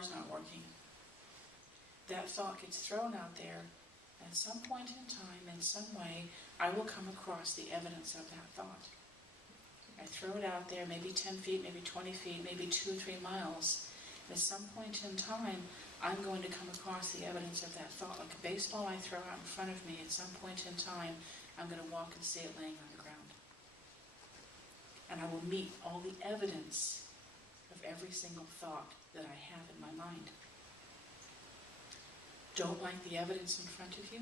is not working. That thought gets thrown out there. At some point in time, in some way, I will come across the evidence of that thought. I throw it out there, maybe 10 feet, maybe 20 feet, maybe 2 or 3 miles. And at some point in time, I'm going to come across the evidence of that thought. Like a baseball I throw out in front of me, at some point in time, I'm going to walk and see it laying on the ground. And I will meet all the evidence of every single thought that I have in my mind. Don't like the evidence in front of you?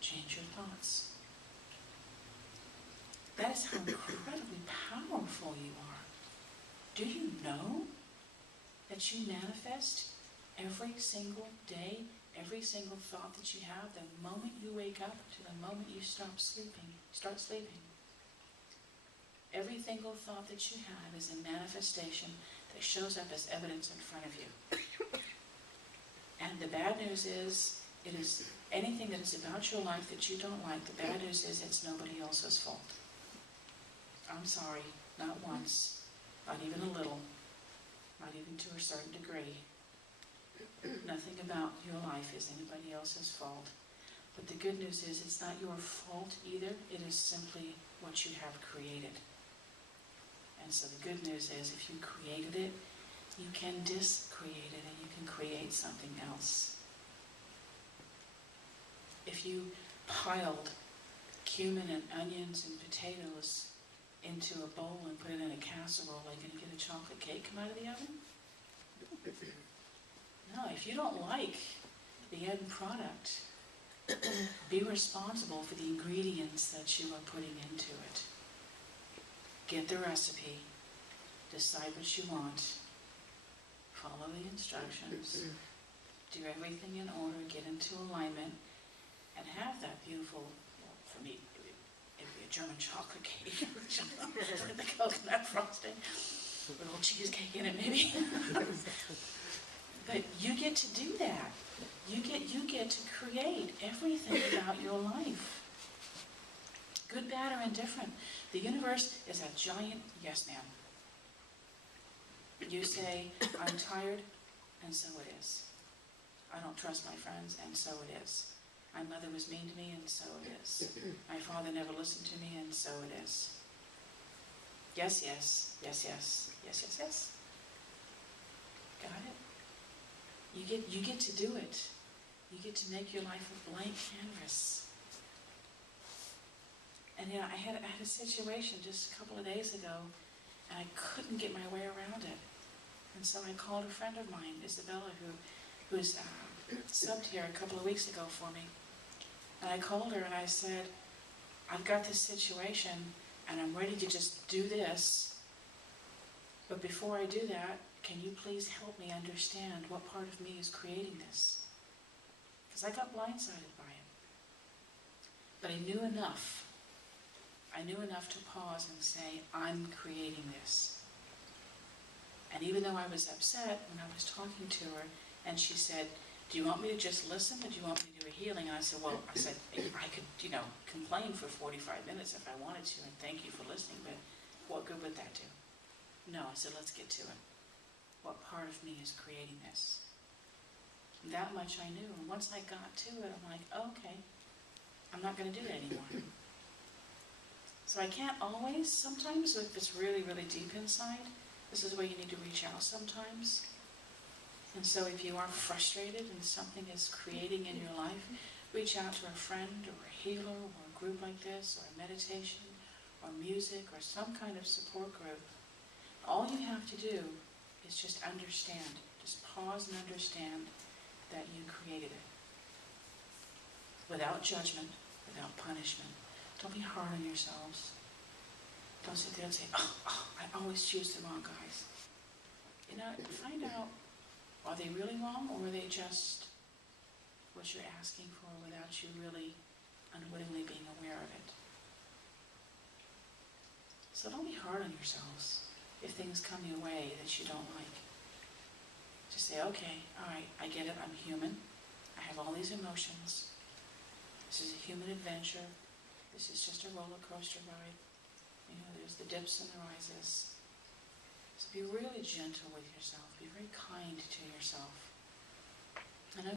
Change your thoughts. That is how incredibly powerful you are. Do you know that you manifest every single day, every single thought that you have, the moment you wake up to the moment you start sleeping? Every single thought that you have is a manifestation that shows up as evidence in front of you. And the bad news is, it is anything that is about your life that you don't like, the bad news is it's nobody else's fault. I'm sorry, not once, not even a little, not even to a certain degree. Nothing about your life is anybody else's fault. But the good news is it's not your fault either, it is simply what you have created. And so the good news is if you created it, you can discreate it and you can create something else. If you piled cumin and onions and potatoes into a bowl and put it in a casserole, are you going to get a chocolate cake come out of the oven? No, if you don't like the end product, be responsible for the ingredients that you are putting into it. Get the recipe, decide what you want, follow the instructions, do everything in order, get into alignment, and have that beautiful, well, for me, it'd be a German chocolate cake with the coconut frosting, with a little cheesecake in it maybe. But you get to do that. You get to create everything about your life. Good, bad, or indifferent. The universe is a giant yes man. You say, I'm tired, and so it is. I don't trust my friends, and so it is. My mother was mean to me, and so it is. My father never listened to me, and so it is. Yes, yes, yes, yes, yes, yes, yes. Got it? You get to do it. You get to make your life a blank canvas. And I had a situation just a couple of days ago, and I couldn't get my way around it. And so I called a friend of mine, Isabella, who's subbed here a couple of weeks ago for me. And I called her and I said, I've got this situation, and I'm ready to just do this. But before I do that, can you please help me understand what part of me is creating this? Because I got blindsided by it. But I knew enough. I knew enough to pause and say, I'm creating this. And even though I was upset when I was talking to her, and she said, do you want me to just listen, or do you want me to do a healing? And I said, I could, complain for 45 minutes if I wanted to, and thank you for listening, but what good would that do? No, I said, let's get to it. What part of me is creating this? That much I knew, and once I got to it, I'm like, okay, I'm not going to do it anymore. So I can't always, sometimes if it's really, really deep inside, this is where you need to reach out sometimes. And so if you are frustrated and something is creating in your life, reach out to a friend or a healer or a group like this, or a meditation, or music, or some kind of support group. All you have to do is just understand, just pause and understand that you created it. Without judgment, without punishment. Don't be hard on yourselves. Don't sit there and say, I always choose the wrong guys. Find out, are they really wrong, or are they just what you're asking for without you really unwittingly being aware of it? So don't be hard on yourselves if things come your way that you don't like. Just say, okay, all right, I get it, I'm human. I have all these emotions. This is a human adventure. This is just a roller coaster ride. There's the dips and the rises. So be really gentle with yourself. Be very kind to yourself.